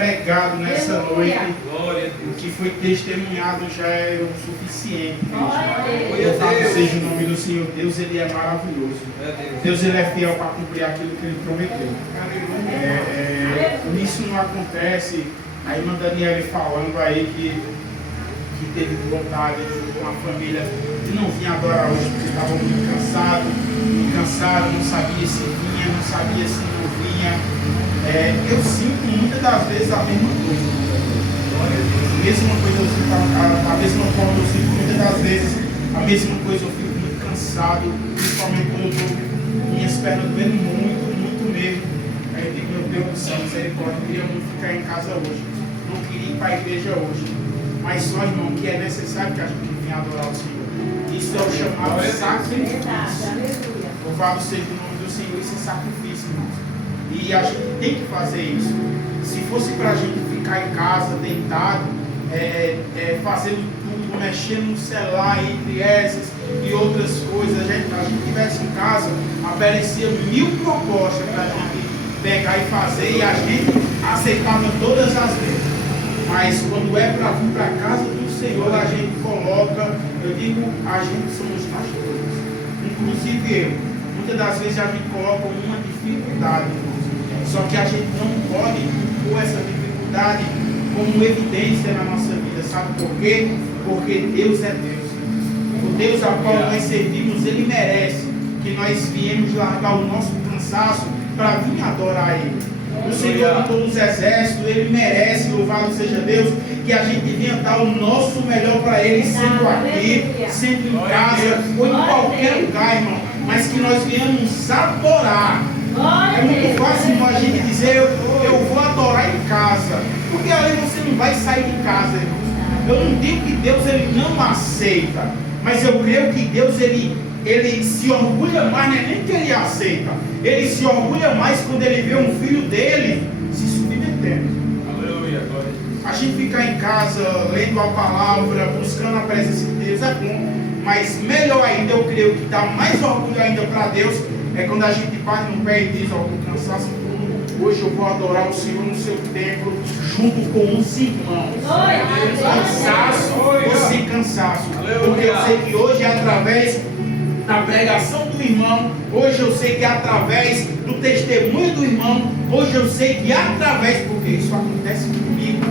pregado nessa noite, o que foi testemunhado já é o suficiente. Louvado seja o nome do Senhor. Deus, Ele é maravilhoso. Deus, Ele é fiel para cumprir aquilo que Ele prometeu. Isso não acontece. A irmã Daniela falando aí que teve vontade com a família de não vir adorar hoje porque estava muito cansado, não sabia se vinha, não sabia se não vinha. Eu sinto muitas das vezes a mesma coisa. A mesma forma eu sinto muitas das vezes a mesma coisa. Eu fico muito cansado, principalmente quando eu estou minhas pernas doendo muito mesmo. Aí eu digo, meu Deus do céu, misericórdia, eu queria muito ficar em casa hoje, não queria ir para a igreja hoje. Mas só, irmão, que é necessário que a gente venha adorar o Senhor. Isso é o chamado sacrifício. Louvado seja o nome do Senhor, esse sacrifício, irmãos. E a gente tem que fazer isso. Se fosse para a gente ficar em casa, deitado, fazendo tudo, mexendo no celular, entre essas e outras coisas, a gente estivesse em casa, aparecia 1000 propostas para a gente pegar e fazer, e a gente aceitava todas as vezes. Mas quando é para vir para a casa do Senhor, a gente coloca, eu digo, a gente somos nós todos, inclusive eu. Muitas das vezes a gente coloca uma dificuldade, só que a gente não pode pôr essa dificuldade como evidência na nossa vida, sabe por quê? Porque Deus é Deus. O Deus a qual nós servimos, Ele merece que nós viemos largar o nosso cansaço para vir adorar Ele. O Senhor de todos os exércitos, Ele merece, louvado seja Deus, que a gente venha dar o nosso melhor para Ele, sendo aqui, sendo em casa, ou em qualquer lugar, irmão, mas que nós venhamos adorar. É muito fácil, irmão, a gente dizer, eu vou adorar em casa, porque ali você não vai sair de casa, irmão. Eu não digo que Deus Ele não aceita, mas eu creio que Deus Ele se orgulha mais, não é nem que Ele aceita, Ele se orgulha mais quando Ele vê um filho dele se submetendo. Aleluia. A gente ficar em casa, lendo a palavra, buscando a presença de Deus é bom, mas melhor ainda, eu creio que dá mais orgulho ainda para Deus, é quando a gente bate no pé e diz, com cansaço tudo, hoje eu vou adorar o Senhor no seu templo, junto com os irmãos. Cansaço ou sem cansaço, porque eu sei que hoje é através da pregação do irmão, hoje eu sei que é através do testemunho do irmão, hoje eu sei que é através, porque isso acontece comigo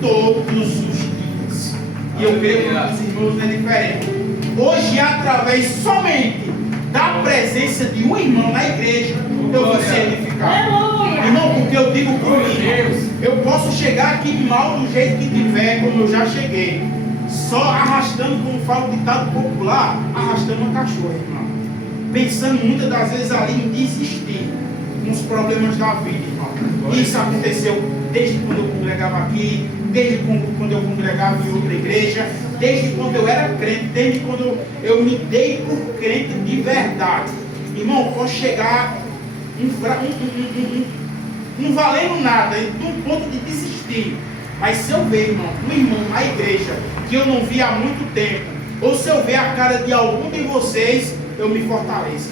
todos os dias, e eu creio que os irmãos não é diferente. Hoje é através somente da presença de um irmão na igreja eu vou ser edificado. Irmão, porque eu digo por mim, eu posso chegar aqui mal do jeito que tiver, como eu já cheguei, só arrastando, como fala o ditado popular, arrastando uma cachorra, irmão. Pensando muitas das vezes ali em desistir nos problemas da vida, irmão. Isso aconteceu desde quando eu congregava aqui, desde quando eu congregava em outra igreja, desde quando eu era crente, desde quando eu me dei por crente de verdade. Irmão, pode chegar não valendo nada, num ponto de desistir. Mas se eu ver, irmão, um irmão na igreja que eu não vi há muito tempo, ou se eu ver a cara de algum de vocês, eu me fortaleço.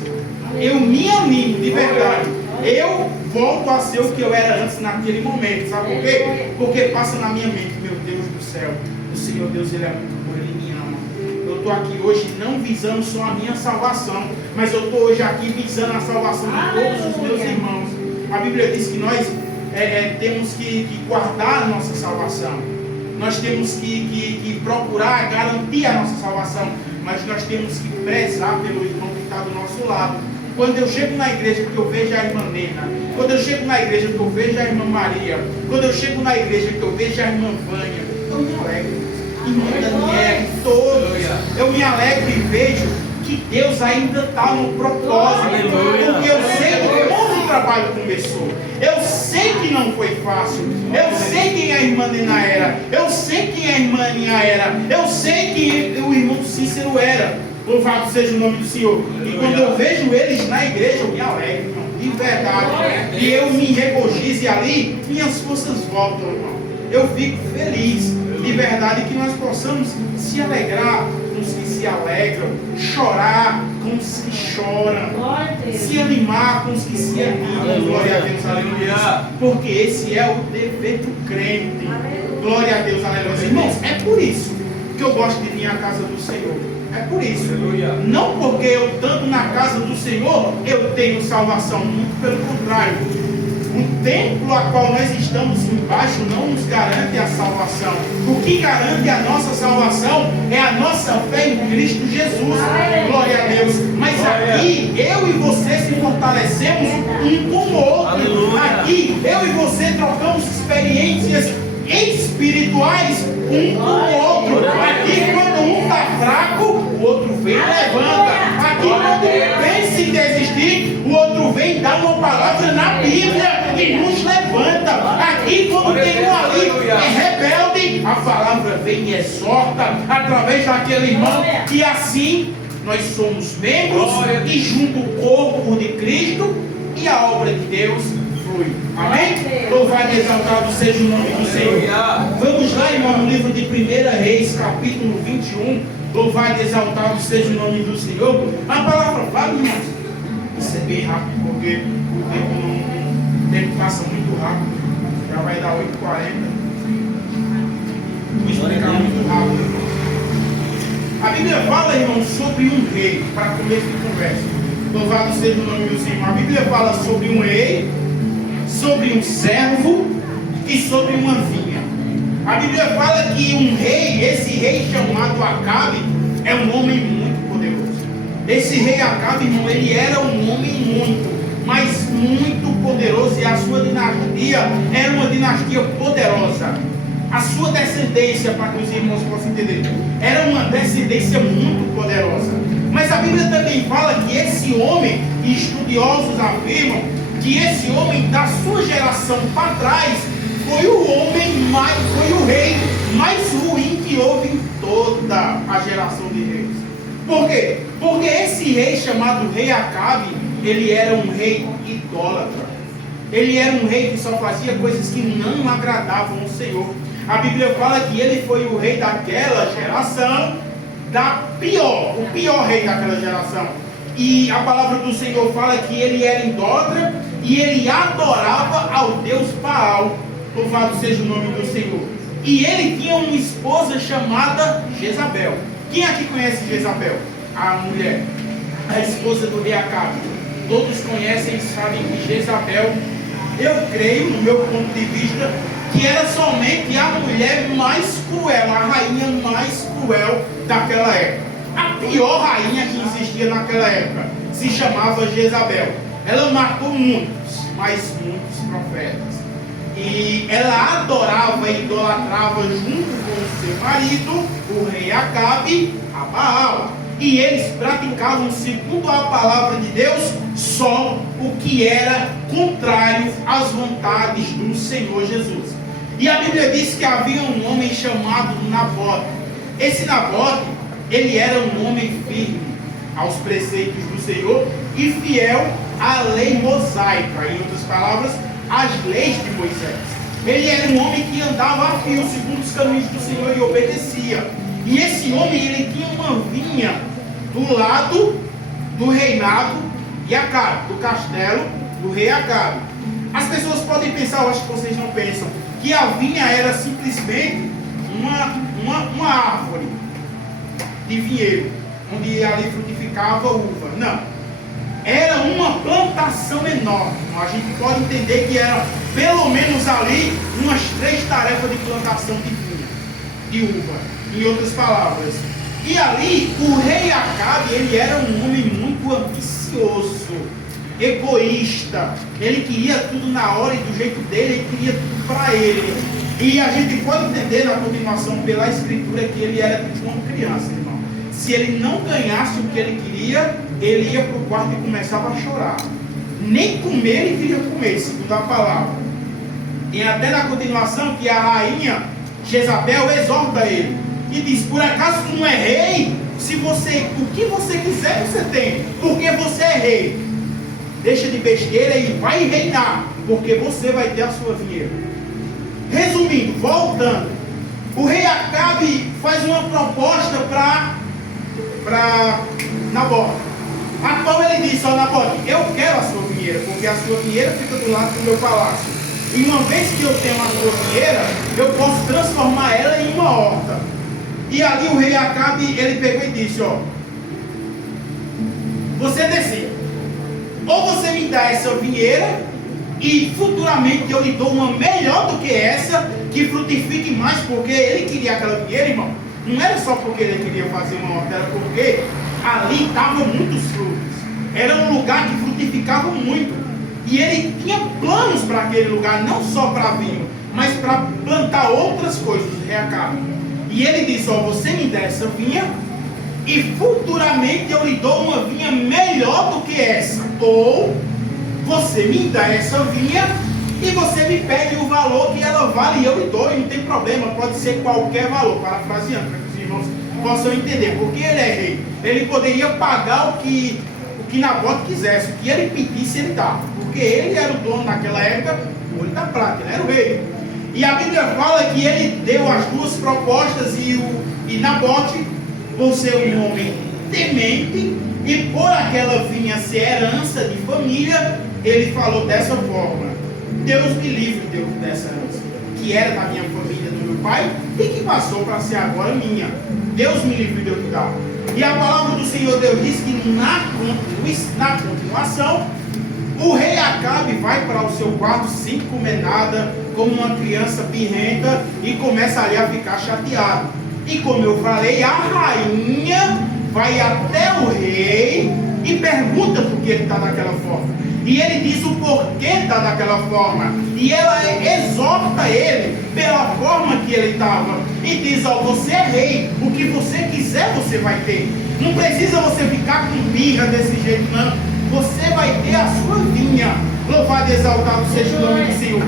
Eu me animo, de verdade. Eu volto a ser o que eu era antes naquele momento. Sabe por quê? Porque passa na minha mente, meu Deus do céu, o Senhor Deus, Ele é muito bom, Ele me ama. Eu estou aqui hoje não visando só a minha salvação, mas eu estou hoje aqui visando a salvação de todos os meus irmãos. A Bíblia diz que nós temos que guardar a nossa salvação. Nós temos que procurar garantir a nossa salvação, mas nós temos que prezar pelo irmão que está do nosso lado. Quando eu chego na igreja que eu vejo a irmã Nena, quando eu chego na igreja que eu vejo a irmã Maria, quando eu chego na igreja que eu vejo a irmã Vânia, eu me alegro. Irmã Daniela, todos, eu me alegro e vejo que Deus ainda está no propósito, porque eu sei de como o trabalho começou, eu sei que não foi fácil, eu sei quem a irmã Nena era, eu sei quem a irmã Aninha era, eu sei quem o irmão Cícero era. Louvado seja o nome do Senhor. E quando eu vejo eles na igreja, eu me alegro, irmão, de verdade. E eu me regozijo ali, minhas forças voltam, irmão. eu fico feliz, de verdade, que nós possamos se alegrar com os que se alegram, chorar com os que choram, se animar com os que se animam. Glória a Deus, aleluia. Porque esse é o dever do crente. Glória a Deus, aleluia. Irmãos, é por isso que eu gosto de vir à casa do Senhor. É por isso. Não porque eu estando na casa do Senhor eu tenho salvação. Muito pelo contrário. O templo a qual nós estamos embaixo não nos garante a salvação. O que garante a nossa salvação é a nossa fé em Cristo Jesus. Glória a Deus. Mas aqui eu e você se fortalecemos um com o outro. Aqui eu e você trocamos experiências espirituais um com o outro. Aqui quando um está fraco, o outro vem e levanta. Aqui quando um pensa em desistir, o outro vem e dá uma palavra na Bíblia e nos levanta. Aqui quando tem um ali é rebelde, a palavra vem e exorta através daquele irmão. E assim nós somos membros e junto o corpo de Cristo e a obra de Deus flui. Amém? Louvado e exaltado seja o nome do Senhor. Vamos lá, irmão, no livro de 1 Reis, capítulo 21. Louvado e exaltado seja o nome do Senhor. A palavra fala, irmãos. Isso é bem rápido, porque o tempo passa muito rápido. Já vai dar 8h40. Vou explicar muito rápido. A Bíblia fala, irmão, sobre um rei, para começo de conversa. Louvado seja o nome do Senhor. A Bíblia fala sobre um rei, sobre um servo e sobre uma vinha. A Bíblia fala que um rei, esse rei chamado Acabe, é um homem muito poderoso. Esse rei Acabe, irmão, ele era um homem muito, mas muito poderoso, e a sua dinastia era uma dinastia poderosa. A sua descendência, para que os irmãos possam entender, era uma descendência muito poderosa. Mas a Bíblia também fala que esse homem, e estudiosos afirmam, que esse homem da sua geração para trás foi o rei mais ruim que houve em toda a geração de reis. Por quê? Porque esse rei chamado rei Acabe, ele era um rei idólatra. Ele era um rei que só fazia coisas que não agradavam ao Senhor. A Bíblia fala que ele foi o rei daquela geração, o pior rei daquela geração. E a palavra do Senhor fala que ele era idólatra e ele adorava ao Deus Baal. Louvado seja o nome do Senhor. E ele tinha uma esposa chamada Jezabel. Quem aqui conhece Jezabel? A mulher, a esposa do rei Acabe. Todos conhecem e sabem que Jezabel, eu creio, no meu ponto de vista, que era somente a mulher mais cruel, a rainha mais cruel daquela época. A pior rainha que existia naquela época se chamava Jezabel. Ela matou muitos, mas muitos profetas. E ela adorava e idolatrava junto com o seu marido, o rei Acabe, a Baal. E eles praticavam, segundo a palavra de Deus, só o que era contrário às vontades do Senhor Jesus. E a Bíblia diz que havia um homem chamado Nabote. Esse Nabote, ele era um homem firme aos preceitos do Senhor e fiel à lei mosaica, em outras palavras, às leis de Moisés. Ele era um homem que andava a fio segundo os caminhos do Senhor e obedecia. E esse homem, ele tinha uma vinha do lado do reinado de Acabe, do castelo do rei Acabe. As pessoas podem pensar, eu acho que vocês não pensam, que a vinha era simplesmente uma árvore de vinheiro, onde ali frutificava uva. Não. Era uma plantação enorme. A gente pode entender que era pelo menos ali umas 3 tarefas de plantação de vinha, de uva, em outras palavras. E ali o rei Acabe, ele era um homem muito ambicioso, egoísta. Ele queria tudo na hora e do jeito dele, ele queria tudo para ele. E a gente pode entender na continuação pela escritura que ele era tipo uma criança, irmão. Se ele não ganhasse o que ele queria, ele ia para o quarto e começava a chorar. Nem comer ele queria comer, segundo a palavra. E até na continuação que a rainha Jezabel exorta ele e diz: por acaso tu não é rei? Se você, o que você quiser você tem, porque você é rei. Deixa de besteira e vai reinar, porque você vai ter a sua vinheira. Resumindo, Resumindo, voltando, o rei Acabe faz uma proposta para Nabote, a qual ele disse: ó Nabote, eu quero a sua vinheira, porque a sua vinheira fica do lado do meu palácio, e uma vez que eu tenho a sua vinheira, eu posso transformar ela em uma horta. E ali o rei Acabe, ele pegou e disse: ó, você decide, ou você me dá essa vinheira e futuramente eu lhe dou uma melhor do que essa, que frutifique mais, porque ele queria aquela vinheira, irmão. Não era só porque ele queria fazer uma horta, era porque ali estavam muitos frutos, era um lugar que frutificava muito, e ele tinha planos para aquele lugar, não só para vinho, mas para plantar outras coisas, o rei Acabe. E ele disse: ó, você me dá essa vinha e futuramente eu lhe dou uma vinha melhor do que essa, ou você me dá essa vinha e você me pede o valor que ela vale e eu lhe dou, e não tem problema, pode ser qualquer valor, parafraseando, para que os irmãos possam entender, porque ele é rei, ele poderia pagar o que Nabote quisesse, o que ele pedisse ele dava, porque ele era o dono naquela época, o olho da prata, ele era o rei. E a Bíblia fala que ele deu as duas propostas, e Nabote, por ser um homem temente e por aquela vinha ser herança de família, ele falou dessa forma: Deus me livre dessa herança, que era da minha família, do meu pai, e que passou para ser agora minha. Deus me livre de eu te dar. E a palavra do Senhor Deus diz que na continuação, o rei Acabe vai para o seu quarto sem comer nada, como uma criança birrenta, e começa ali a ficar chateado. E como eu falei, a rainha vai até o rei e pergunta por que ele está daquela forma. E ele diz o porquê está daquela forma. E ela exorta ele pela forma que ele estava. E diz: ó, você é rei, o que você quiser você vai ter. Não precisa você ficar com birra desse jeito, não. Você vai ter a sua vinha. Louvado e exaltado seja o nome do Senhor.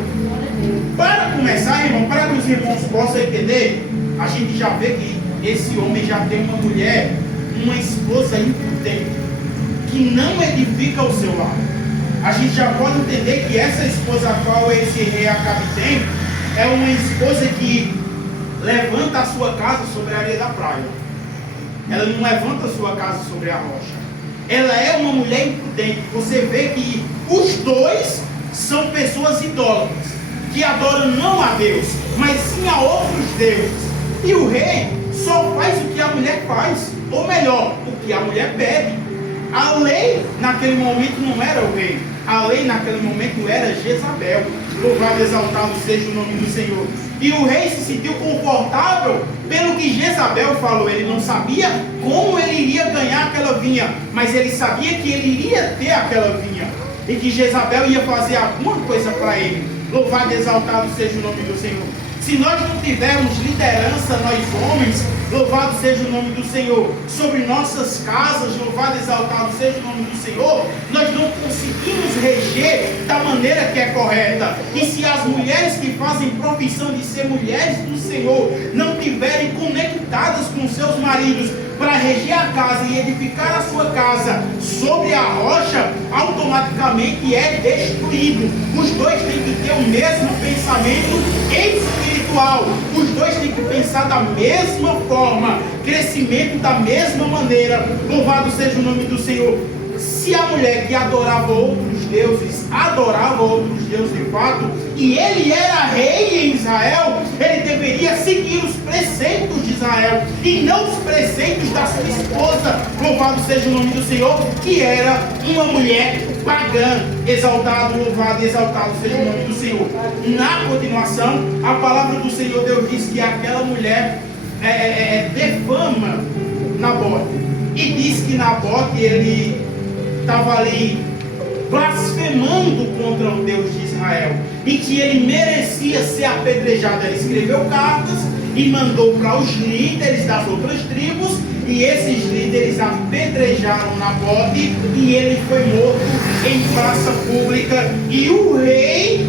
Para começar, irmão, para que os irmãos possam entender, a gente já vê que esse homem já tem uma mulher, uma esposa imprudente, que não edifica o seu lar. A gente já pode entender que essa esposa a qual esse rei Acabe tem, é uma esposa que levanta a sua casa sobre a areia da praia. Ela não levanta a sua casa sobre a rocha. Ela é uma mulher imprudente. Você vê que os dois são pessoas idólatras, que adoram não a Deus, mas sim a outros deuses. E o rei só faz o que a mulher faz, ou melhor, o que a mulher pede. A lei naquele momento não era o rei, a lei naquele momento era Jezabel. Louvado e exaltado seja o nome do Senhor. E o rei se sentiu confortável pelo que Jezabel falou. Ele não sabia como ele iria ganhar aquela vinha, mas ele sabia que ele iria ter aquela vinha, e que Jezabel ia fazer alguma coisa para ele. Louvado e exaltado seja o nome do Senhor. Se nós não tivermos liderança, nós homens, louvado seja o nome do Senhor, sobre nossas casas, louvado e exaltado seja o nome do Senhor, nós não conseguimos reger da maneira que é correta. E se as mulheres que fazem profissão de ser mulheres do Senhor não tiverem conectadas com seus maridos para reger a casa e edificar a sua casa sobre a rocha, automaticamente é destruído. Os dois têm que ter o mesmo pensamento espiritual. Os dois têm que pensar da mesma forma, crescimento da mesma maneira. Louvado seja o nome do Senhor. Se a mulher que adorava outros deuses, adorava outros deuses de fato, e ele era rei em Israel, ele deveria seguir os preceitos de Israel, e não os preceitos da sua esposa, louvado seja o nome do Senhor, que era uma mulher pagã. Exaltado, louvado e exaltado seja o nome do Senhor. Na continuação, a palavra do Senhor Deus diz que aquela mulher defama Nabote, e diz que Nabote, ele estava ali blasfemando contra o Deus de Israel, e que ele merecia ser apedrejado. Ele escreveu cartas e mandou para os líderes das outras tribos, e esses líderes apedrejaram Nabote, e ele foi morto em praça pública, e o rei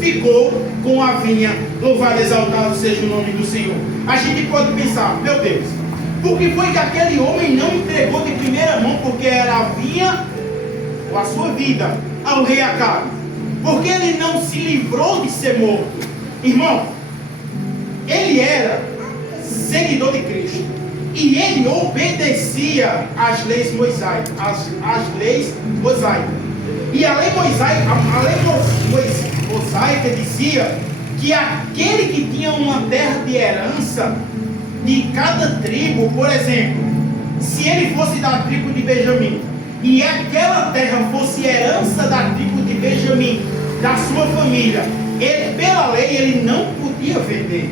ficou com a vinha. Louvado e exaltado seja o nome do Senhor. A gente pode pensar: meu Deus, por que foi que aquele homem não entregou de primeira mão, porque era a vinha ou a sua vida, ao rei Acabe? Porque ele não se livrou de ser morto? Irmão, ele era seguidor de Cristo. E ele obedecia às leis mosaicas. As leis mosaicas. E a lei mosaica dizia que aquele que tinha uma terra de herança de cada tribo, por exemplo, se ele fosse da tribo de Benjamim, e aquela terra fosse herança da tribo de Benjamim, da sua família, ele, pela lei, ele não podia vender,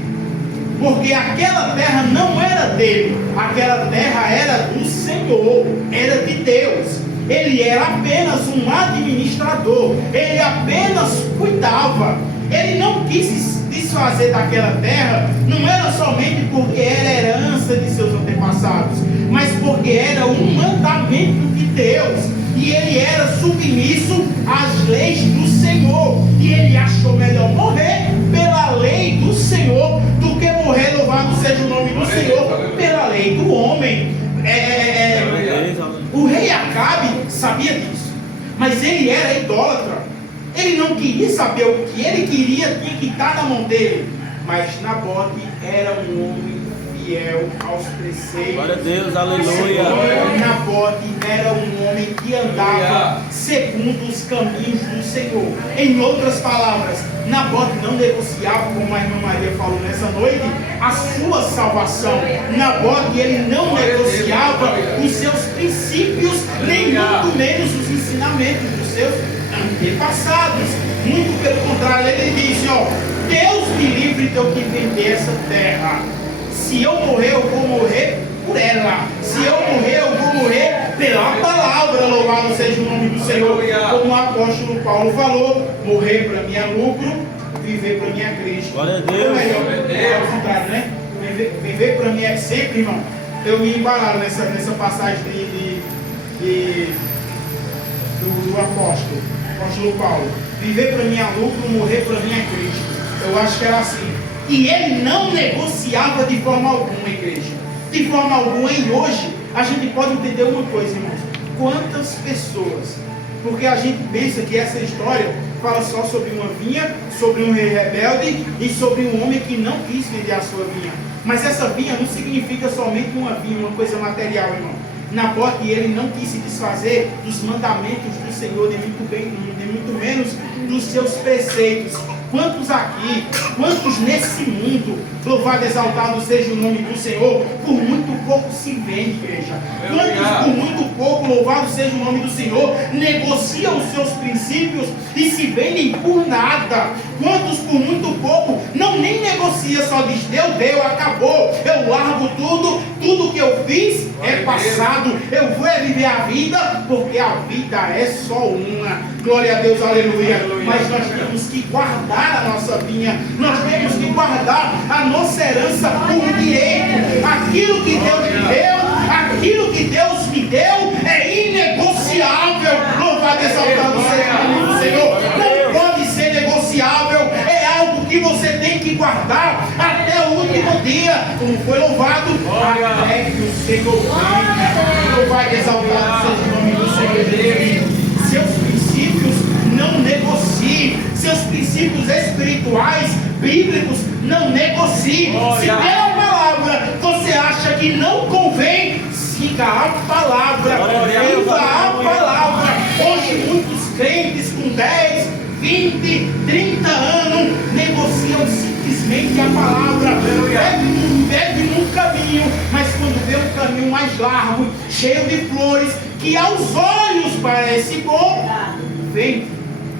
porque aquela terra não era dele, aquela terra era do Senhor, era de Deus. Ele era apenas um administrador, ele apenas cuidava. Ele não quis se desfazer daquela terra, não era somente porque era herança de seus antepassados, mas porque era um mandamento de Deus, e ele era submisso às leis do Senhor, e ele achou melhor morrer pela lei do Senhor do que morrer, louvado seja o nome do Senhor, pela lei do homem. O rei Acabe sabia disso, mas ele era idólatra. Ele não queria saber o que ele queria, tinha que estar na mão dele. Mas Nabote era um homem fiel aos preceitos. Glória a Deus, aleluia. Nabote era um homem que andava segundo os caminhos do Senhor. Em outras palavras, Nabote não negociava, como a irmã Maria falou nessa noite, a sua salvação. Nabote, ele não negociava os seus princípios, nem muito menos os ensinamentos dos seus antepassados. Muito pelo contrário, ele disse: ó, Deus me livre de eu que vender essa terra. Se eu morrer, eu vou morrer por ela. Se eu morrer, eu vou morrer pela palavra. Louvado seja o nome do Senhor. Como o apóstolo Paulo falou: morrer para mim é lucro, viver para mim é Cristo. Glória a Deus. É ao contrário, né? Viver para mim é sempre, irmão. Eu me embalaram nessa passagem do apóstolo Paulo. Viver para mim é lucro, morrer para mim é Cristo. Eu acho que era assim. E ele não negociava de forma alguma, igreja. De forma alguma. E hoje a gente pode entender uma coisa, irmãos. Quantas pessoas, porque a gente pensa que essa história fala só sobre uma vinha, sobre um rei rebelde e sobre um homem que não quis vender a sua vinha. Mas essa vinha não significa somente uma vinha, uma coisa material, irmão. Nabote, ele não quis se desfazer dos mandamentos do Senhor, nem muito menos dos seus preceitos. Quantos aqui, quantos nesse mundo, louvado e exaltado seja o nome do Senhor, por muito pouco se vende, igreja. Quantos por muito pouco, louvado seja o nome do Senhor, negociam os seus princípios e se vendem por nada. Quantos por muito pouco não nem negocia, só diz: deu, acabou, eu largo tudo que eu fiz é passado, eu vou viver a vida, porque a vida é só uma. Glória a Deus, aleluia. Mas nós temos que guardar a nossa vinha, nós temos que guardar a nossa herança por direito. Aquilo que Deus me deu, aquilo que Deus me deu é inegociável. Louvado e exaltado seja o nome do Senhor. Não pode ser negociável, é algo que você tem que guardar até o último dia, como foi louvado, até que o Senhor venha. Louvado e exaltado seja o nome do Senhor. Seus princípios não negocie, seus princípios espirituais, bíblicos, não negocie. Se pela palavra você acha que não convém, siga a palavra, viva a palavra. Hoje muitos crentes com 10, 20, 30 anos negociam simplesmente a palavra, bebe num caminho, mas quando vê um caminho mais largo, cheio de flores, que aos olhos parece bom, vende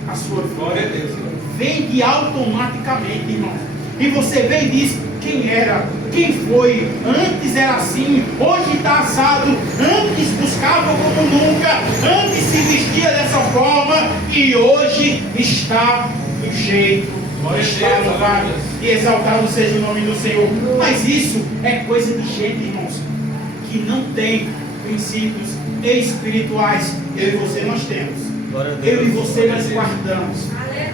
a sua glória a Deus, vende automaticamente, irmão. E você vê e diz: quem era, quem foi, antes era assim, hoje está assado, antes buscava como nunca, antes se vestia dessa forma e hoje está do jeito, está louvado e exaltado seja o nome do Senhor. Mas isso é coisa de gente, irmãos, que não tem princípios espirituais. Eu e você nós temos. Eu e você nós guardamos.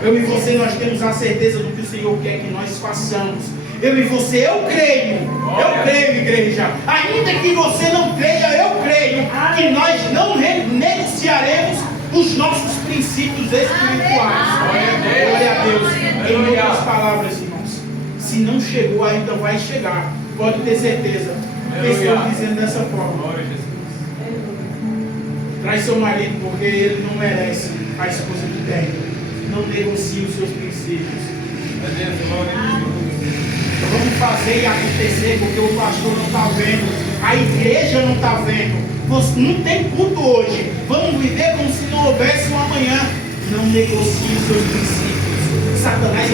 Eu e você nós temos a certeza do que o Senhor quer que nós façamos. Eu e você, eu creio, igreja. Ainda que você não creia, eu creio que nós não negociaremos os nossos princípios espirituais. Glória a Deus. Em outras palavras, irmãos, Se não chegou ainda, vai chegar. Pode ter certeza. Estou dizendo dessa forma. Traz seu marido, porque ele não merece a esposa que tem. Não negocie os seus princípios. Vamos fazer e acontecer, porque o pastor não está vendo, a igreja não está vendo. Você não tem culto hoje. Vamos viver como se não houvesse um amanhã. Não negocie os seus princípios. Satanás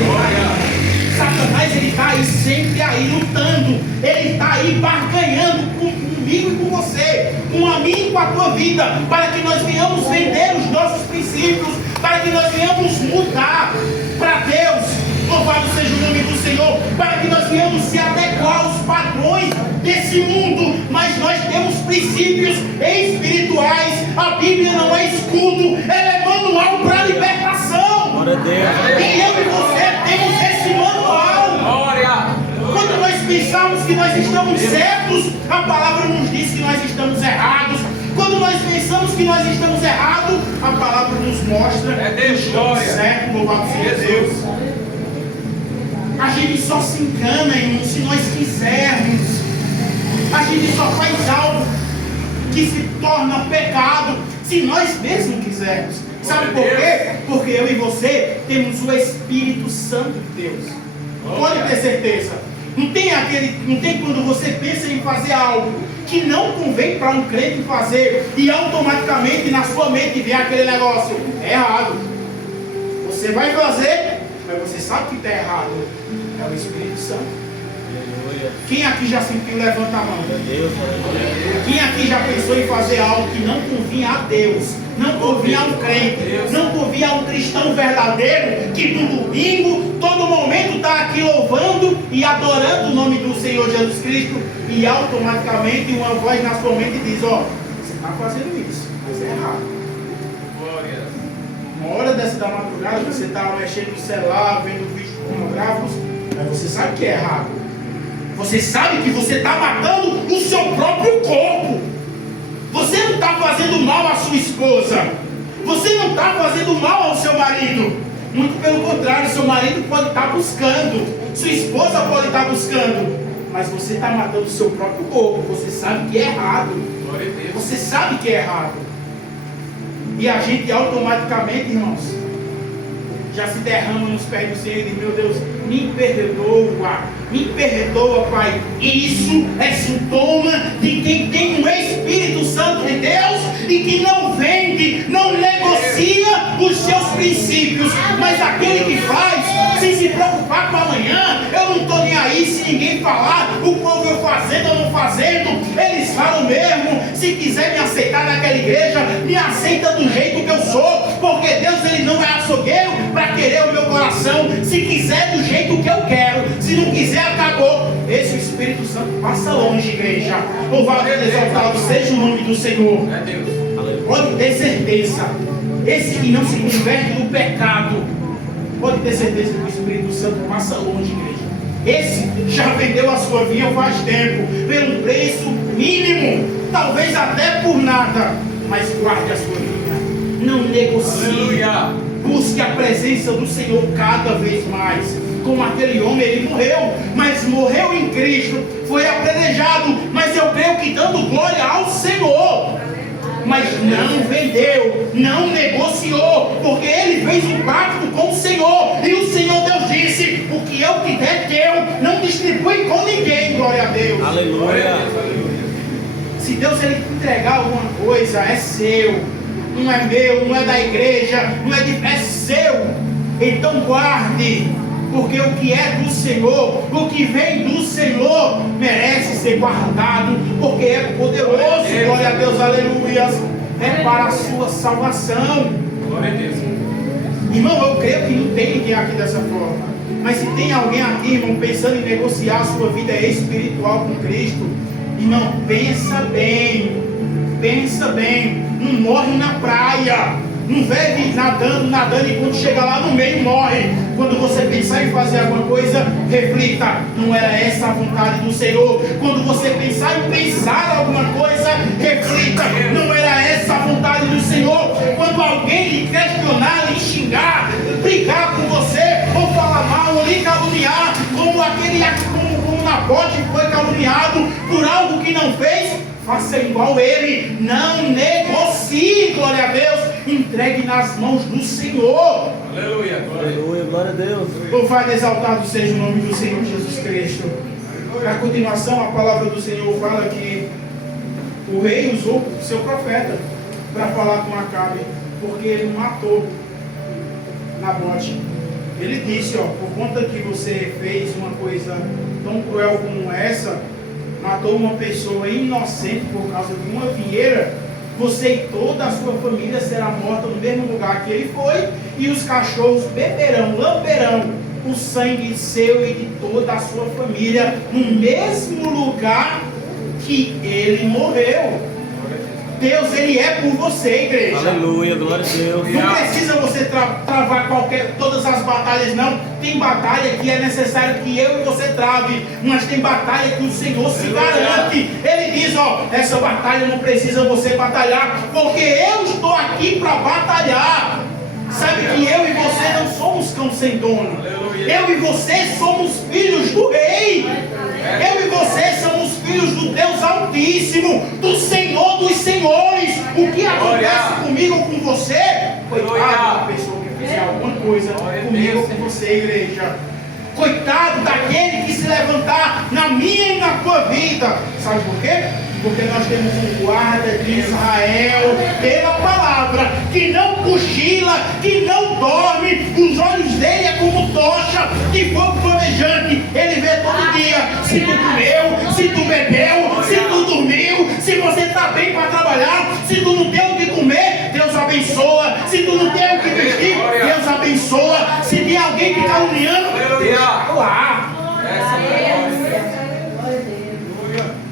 ele está aí, sempre aí, lutando. Ele está aí barganhando comigo e com você, com a mim e com a tua vida, para que nós venhamos vender os nossos princípios, para que nós venhamos mudar para Deus. Louvado seja o nome do Senhor, para que nós venhamos se adequar aos padrões desse mundo, mas nós temos princípios espirituais. A Bíblia não é escudo, ela é manual para a libertação. Glória a Deus. E eu e você temos esse manual. Glória. Quando nós pensamos que nós estamos certos, a palavra nos diz que nós estamos errados. Quando nós pensamos que nós estamos errados, a palavra nos mostra que estamos certos. Louvado seja Deus. A gente só se engana, irmão, se nós quisermos. A gente só faz algo que se torna pecado se nós mesmos quisermos. Sabe por quê? Porque eu e você temos o Espírito Santo de Deus. Pode ter certeza. Não tem quando você pensa em fazer algo que não convém para um crente fazer e automaticamente na sua mente vem aquele negócio. É errado. Você vai fazer, mas você sabe que está errado. É o Espírito Santo. Quem aqui já sentiu? Levanta a mão. Quem aqui já pensou em fazer algo que não convinha a Deus, não convinha ao crente, não convinha ao cristão verdadeiro, que no domingo, todo momento está aqui louvando e adorando o nome do Senhor Jesus Cristo, e automaticamente uma voz na sua mente diz: ó, você está fazendo isso, mas é errado. Uma hora dessa da madrugada você está mexendo no celular, vendo vídeos pornográficos, mas você sabe que é errado. Você sabe que você está matando o seu próprio corpo. Você não está fazendo mal à sua esposa. Você não está fazendo mal ao seu marido. Muito pelo contrário, seu marido pode estar buscando, sua esposa pode estar buscando, mas você está matando o seu próprio corpo. Você sabe que é errado. Você sabe que é errado. E a gente automaticamente, irmãos, já se derrama nos pés do Senhor e diz: meu Deus, me perdoa, Pai. Isso é sintoma de quem tem o Espírito Santo de Deus e que não vende, não negocia os seus princípios, mas aquele que faz sem se preocupar com amanhã. Eu não estou nem aí se ninguém falar, o povo eu fazendo ou não fazendo, eles falam mesmo. Se quiser me aceitar naquela igreja, me aceita do jeito que eu sou, porque Deus ele não é açougueiro para querer o meu coração. Se quiser do jeito que eu quero, se não quiser, acabou. Esse o Espírito Santo passa longe, igreja. Louvado e exaltado seja o nome do Senhor. Pode ter certeza, esse que não se converte no pecado, pode ter certeza que o Espírito Santo passa longe, igreja. Esse já vendeu a sua vinha faz tempo, pelo preço mínimo, talvez até por nada, mas guarde a sua vinha, não negocie. Busque a presença do Senhor cada vez mais. Como aquele homem, ele morreu, mas morreu em Cristo, foi apedrejado, mas eu creio que dando glória ao Senhor. Mas não vendeu, não negociou, porque ele fez um pacto com o Senhor, e o Senhor Deus disse: o que eu te der teu, não distribui com ninguém. Glória a Deus. Aleluia. Se Deus ele te entregar alguma coisa, é seu, não é meu, não é da igreja, não é de, é seu. Então guarde, porque o que é do Senhor, o que vem do Senhor, merece ser guardado, porque é poderoso. Glória a Deus, aleluia. É para a sua salvação. Glória a Deus. Irmão, eu creio que não tem ninguém aqui dessa forma. Mas se tem alguém aqui, irmão, pensando em negociar a sua vida espiritual com Cristo, irmão, pensa bem. Pensa bem. Não morre na praia. Não vive nadando e quando chega lá no meio morre. Quando você pensar em fazer alguma coisa, reflita, não era essa a vontade do Senhor. Quando você pensar em pensar alguma coisa, reflita, não era essa a vontade do Senhor. Quando alguém lhe questionar, lhe xingar, brigar com você, ou falar mal, ou lhe caluniar, como Nabote foi caluniado por algo que não fez, faça igual ele, não negocie, glória a Deus, entregue nas mãos do Senhor. Aleluia, aleluia, glória a Deus. Louvado e exaltado seja o nome do Senhor Jesus Cristo. Na continuação, a palavra do Senhor fala que o rei usou o seu profeta para falar com Acabe, porque ele matou Nabote. Ele disse, por conta que você fez uma coisa tão cruel como essa, matou uma pessoa inocente por causa de uma vinheira, você e toda a sua família será morta no mesmo lugar que ele foi, e os cachorros beberão, lamberão o sangue seu e de toda a sua família no mesmo lugar que ele morreu. Deus, Ele é por você, igreja. Aleluia, glória a Deus. Não precisa você travar todas as batalhas, não. Tem batalha que é necessário que eu e você trave, mas tem batalha que o Senhor se garante. Ele diz, essa batalha não precisa você batalhar, porque eu estou aqui para batalhar. Sabe que eu e você não somos cão sem dono. Eu e você somos filhos do Rei. Eu e você somos filhos do Deus Altíssimo, do Senhor dos Senhores. O que acontece comigo ou com você, coitado da pessoa que fizer alguma coisa comigo ou com você, igreja. Coitado daquele que se levantar na minha e na tua vida. Sabe por quê? Porque nós temos um guarda de Israel pela palavra, que não cochila, que não dorme, os olhos dele é como tocha de fogo flamejante. Ele vê todo dia se tu comeu, se tu bebeu, se tu dormiu, se você está bem para trabalhar, se tu não tem o que comer, Deus abençoa. Se tu não tem o que vestir, Deus abençoa. Se tem alguém que está caluniando, Deus está lá.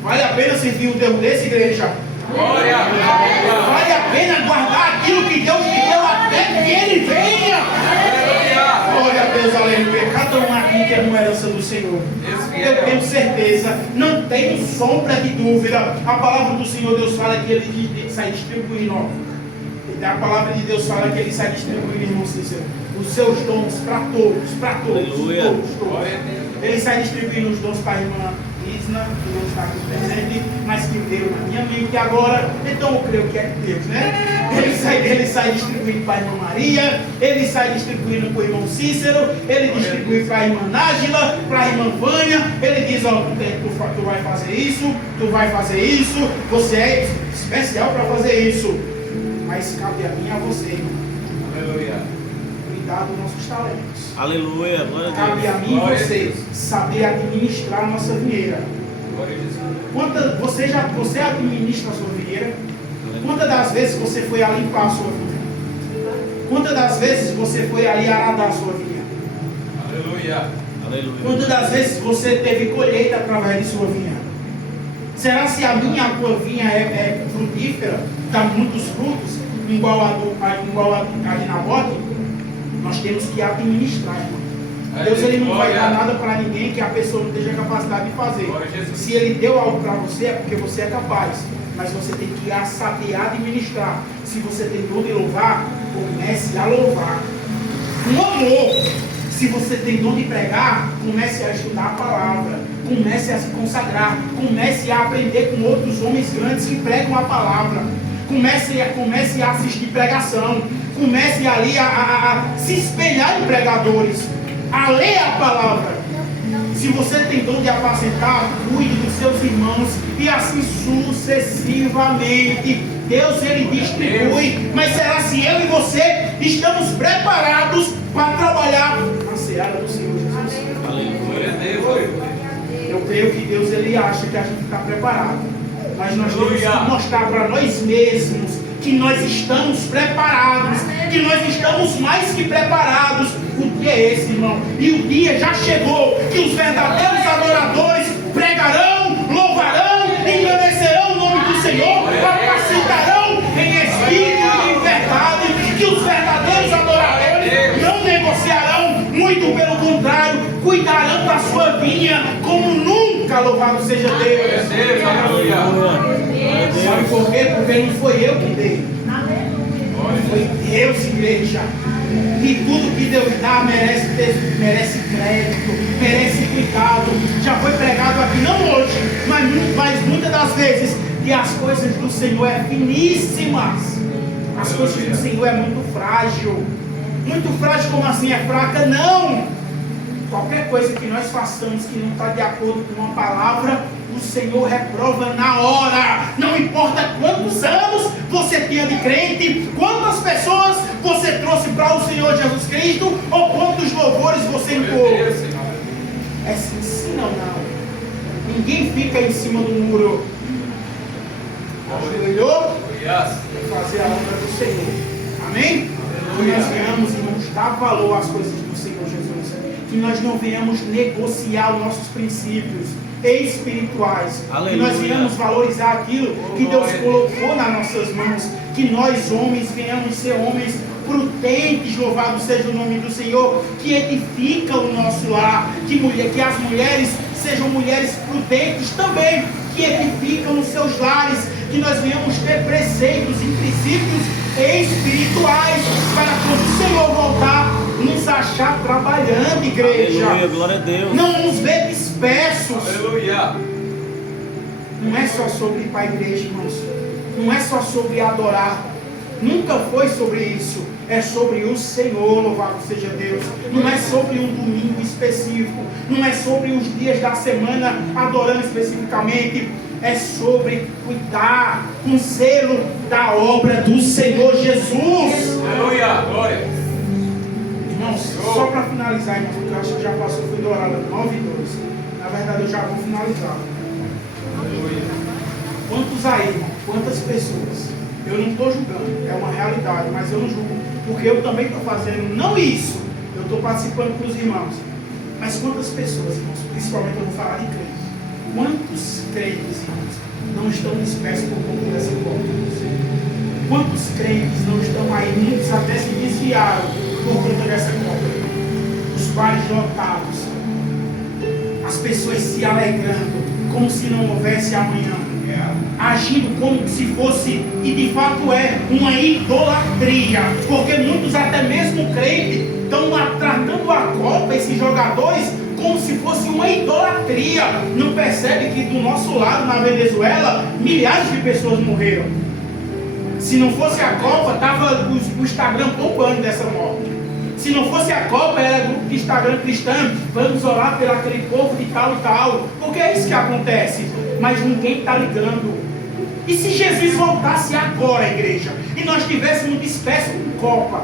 Vale a pena servir um Deus desse, igreja? Glória. Vale a pena guardar aquilo que Deus te deu até que Ele venha. Glória a Deus, aleluia. Cada um aqui que é uma herança do Senhor. Eu tenho certeza, não tenho sombra de dúvida. A palavra do Senhor, Deus fala que Ele sai distribuindo. A palavra de Deus fala que Ele sai distribuindo, irmão Cícero, os seus dons para todos, todos. Ele sai distribuindo os dons para a irmã Isna, que não está aqui presente, mas que veio na minha mente agora, então eu creio que é Deus, né? Ele sai distribuindo para a irmã Maria, ele sai distribuindo para o irmão Cícero, ele distribui para a irmã Nájila, para a irmã Vânia, ele diz, tu vai fazer isso, você é especial para fazer isso, mas cabe a mim e a você, irmão. Aleluia. Cuidar dos nossos talentos. Aleluia, glória a Deus. Cabe a mim e você saber administrar a nossa vinheira. Você administra a sua vinheira? Quantas das vezes você foi a limpar a sua vinha? Quantas das vezes você foi ali aradar a sua vinha? Aleluia. Aleluia. Quantas das vezes você teve colheita através de sua vinha? Será se a minha e a tua vinha é frutífera, dá muitos frutos, igual a de Nabote? Nós temos que administrar, irmão. Deus, Ele não vai dar nada para ninguém que a pessoa não tenha capacidade de fazer. Se Ele deu algo para você, é porque você é capaz. Mas você tem que saber administrar. Se você tem dom de louvar, comece a louvar. Com amor. Se você tem dom de pregar, comece a estudar a palavra. Comece a se consagrar. Comece a aprender com outros homens grandes que pregam a palavra. Comece a assistir pregação. Comece ali a se espelhar em pregadores, a ler a palavra. Se você tem dom de apacentar, cuide dos seus irmãos e assim sucessivamente. Deus, Ele distribui, mas será se eu e você estamos preparados para trabalhar na seara do Senhor Jesus? Aleluia. Eu creio que Deus, Ele acha que a gente está preparado, mas nós temos que mostrar para nós mesmos que nós estamos preparados, que nós estamos mais que preparados. O dia é esse, irmão, e o dia já chegou, que os verdadeiros adoradores pregarão, louvarão, engrandecerão o nome do Senhor, apacentarão em espírito e em verdade, que os cuidarão da sua vinha como nunca, louvado seja Deus. Deus, aleluia. Sabe por quê? Porque não foi eu que dei. Foi Deus, igreja. E tudo que Deus dá merece crédito, merece cuidado. Já foi pregado aqui, não hoje, mas muitas das vezes, que as coisas do Senhor é finíssimas. As coisas do Senhor é muito frágil. Muito frágil, como assim? É fraca? Não! Qualquer coisa que nós façamos que não está de acordo com uma palavra, o Senhor reprova na hora. Não importa quantos anos você tinha de crente, quantas pessoas você trouxe para o Senhor Jesus Cristo, ou quantos louvores você entoou. É sim ou não? Ninguém fica em cima do muro. Ajoelhou? Fazer a obra do Senhor. Amém? Que nós venhamos, irmãos, dar valor às coisas do Senhor Jesus. Que nós não venhamos negociar os nossos princípios espirituais. Aleluia. Que nós venhamos valorizar aquilo que Deus colocou nas nossas mãos. Que nós, homens, venhamos ser homens prudentes, louvado seja o nome do Senhor, que edificam o nosso lar. Que as mulheres sejam mulheres prudentes também, que edificam os seus lares. Que nós venhamos ter preceitos e princípios espirituais para quando o Senhor voltar, nos achar trabalhando, igreja. Aleluia, glória a Deus. Não nos ver dispersos. Aleluia. Não é só sobre ir para a igreja, irmãos. Não é só sobre adorar. Nunca foi sobre isso. É sobre o Senhor, louvado seja Deus. Não é sobre um domingo específico. Não é sobre os dias da semana adorando especificamente. É sobre cuidar com zelo da obra do Senhor Jesus. Aleluia, glória. Irmãos, só para finalizar, irmãos, porque eu acho que já passou, fui do horário 9h02. Na verdade, eu já vou finalizar. Aleluia. Quantos aí, irmão? Quantas pessoas? Eu não estou julgando, é uma realidade, mas eu não julgo, porque eu também estou fazendo, não isso, eu estou participando com os irmãos. Mas quantas pessoas, irmãos, principalmente eu vou falar de crentes, quantos crentes, irmãos, não estão dispersos por conta dessa porta? Quantos crentes não estão aí, muitos até se desviaram por conta dessa porta? Os bares lotados, as pessoas se alegrando, como se não houvesse amanhã, agindo como se fosse, e de fato é, uma idolatria, porque muitos até mesmo crentes estão tratando a Copa, esses jogadores, como se fosse uma idolatria. Não percebe que do nosso lado, na Venezuela, milhares de pessoas morreram. Se não fosse a Copa, estava o Instagram bombando dessa morte. Se não fosse a Copa, era grupo de Instagram cristão, vamos orar pelo aquele povo de tal e tal, porque é isso que acontece. Mas ninguém está ligando. E se Jesus voltasse agora, igreja, e nós estivéssemos dispersos com Copa?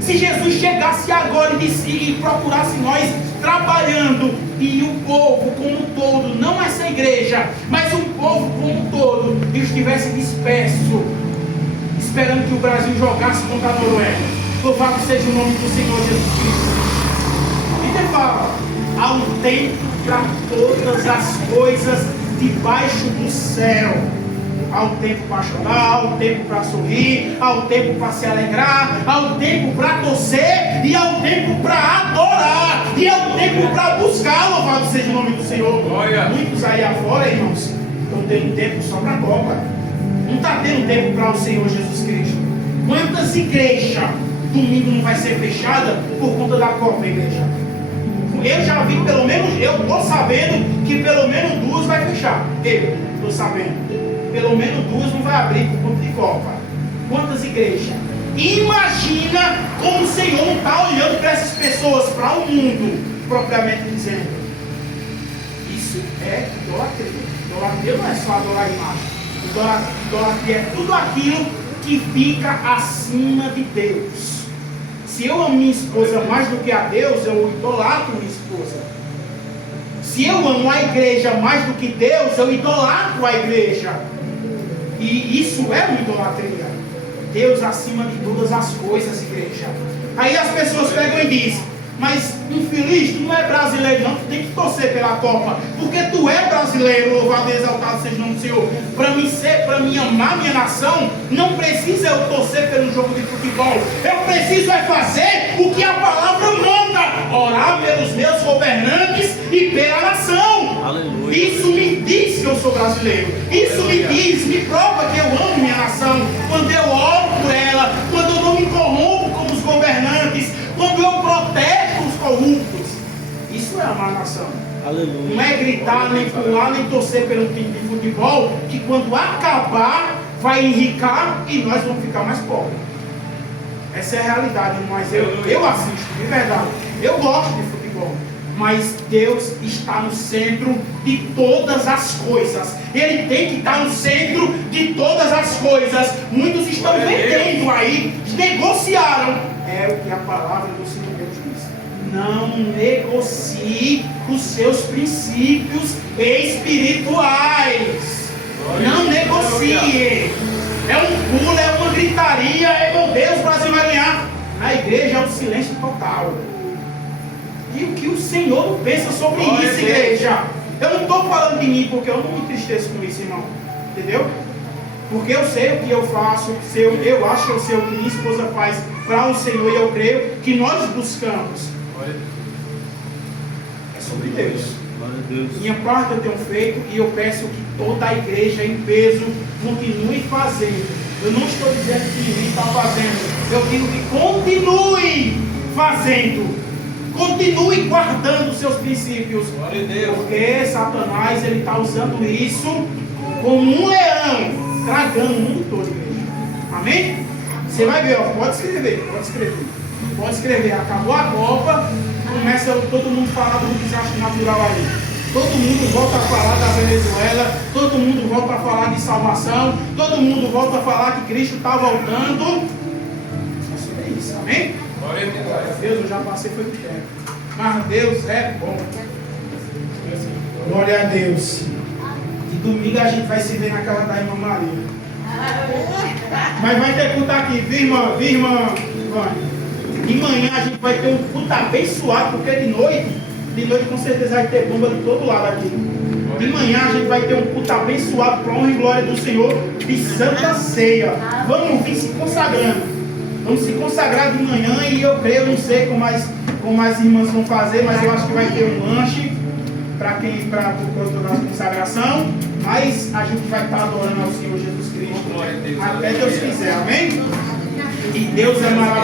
Se Jesus chegasse agora e procurasse nós trabalhando, e o povo como um todo, não essa igreja, mas o povo como um todo, e estivesse disperso, esperando que o Brasil jogasse contra a Noruega, louvado seja o nome do Senhor Jesus Cristo. E te fala, há um tempo para todas as coisas debaixo do céu. Há um tempo para chorar, há um tempo para sorrir, há um tempo para se alegrar, há um tempo para torcer, e há um tempo para adorar, e há um tempo para buscar, louvado seja o nome do Senhor. Glória. Muitos aí afora, irmãos, estão tendo tempo só para a Copa. Não está tendo tempo para o Senhor Jesus Cristo. Quantas igrejas domingo não vai ser fechada por conta da Copa, igreja? Eu já vi, pelo menos, eu estou sabendo que pelo menos 2 vai fechar. Eu estou sabendo. Pelo menos 2 não vai abrir por conta de Copa. Quantas igrejas? Imagina como o Senhor não está olhando para essas pessoas, para o mundo, propriamente dizendo. Isso é idolatria. Idolatria não é só adorar a imagem. Idolatria é tudo aquilo que fica acima de Deus. Se eu amo minha esposa mais do que a Deus, eu idolatro minha esposa. Se eu amo a igreja mais do que Deus, eu idolatro a igreja. E isso é uma idolatria. Deus acima de todas as coisas, igreja. Aí as pessoas pegam e dizem, mas infeliz, tu não é brasileiro não, tu tem que torcer pela Copa, porque tu é brasileiro, louvado e exaltado seja o nome do Senhor. Para mim amar minha nação, não precisa eu torcer pelo jogo de futebol, eu preciso é fazer o que a palavra manda. orar pelos meus governantes e pela nação. Aleluia. Isso me diz que eu sou brasileiro. Isso me diz, me prova que eu amo minha nação. Quando eu oro por ela, quando eu não me corrompo como os governantes, quando eu protejo os corruptos. Isso é amar a nação. Aleluia. Não é gritar, nem pular, nem torcer pelo time de futebol, que quando acabar vai enricar e nós vamos ficar mais pobres. Essa é a realidade, mas eu assisto, de verdade. Eu gosto de futebol, mas Deus está no centro de todas as coisas. Ele tem que estar no centro de todas as coisas. Muitos estão vendendo aí, negociaram. É o que a palavra do Senhor Deus diz. Não negocie os seus princípios espirituais. Não negocie. É um pulo, é uma gritaria, meu Deus, o Brasil vai ganhar. Na igreja é um silêncio total. E o que o Senhor não pensa sobre isso, igreja? Eu não estou falando de mim, porque eu não me entristeço com isso, irmão. Entendeu? Porque eu sei o que eu faço, eu acho que eu sei o que minha esposa faz para o Senhor, e eu creio que nós buscamos. É sobre Deus. Minha parte eu tenho feito, e eu peço que toda a igreja em peso continue fazendo. Eu não estou dizendo que ninguém está fazendo, eu digo que continue fazendo, continue guardando os seus princípios, porque Satanás ele está usando isso como um leão, tragando o mundo todo, igreja. Amém? Você vai ver, ó, pode escrever, acabou a Copa, começa todo mundo a falar do desastre natural aí. Todo mundo volta a falar da Venezuela, todo mundo volta a falar de salvação, todo mundo volta a falar que Cristo está voltando. É sobre isso, amém? Glória a Deus, eu já passei foi do tempo. Mas Deus é bom. Glória a Deus. De domingo a gente vai se ver na casa da irmã Maria. Mas vai ter culto aqui, viu, irmã? Viu, irmã? De manhã a gente vai ter um culto abençoado, porque de noite com certeza vai ter bomba de todo lado aqui. De manhã a gente vai ter um culto abençoado para a honra e glória do Senhor de Santa Ceia. Vamos vir se consagrando. Vamos se consagrar de manhã, e eu creio, não sei como as irmãs vão fazer, mas eu acho que vai ter um lanche para a consagração. Mas a gente vai estar adorando ao Senhor Jesus Cristo até Deus quiser, amém? E Deus é maravilhoso.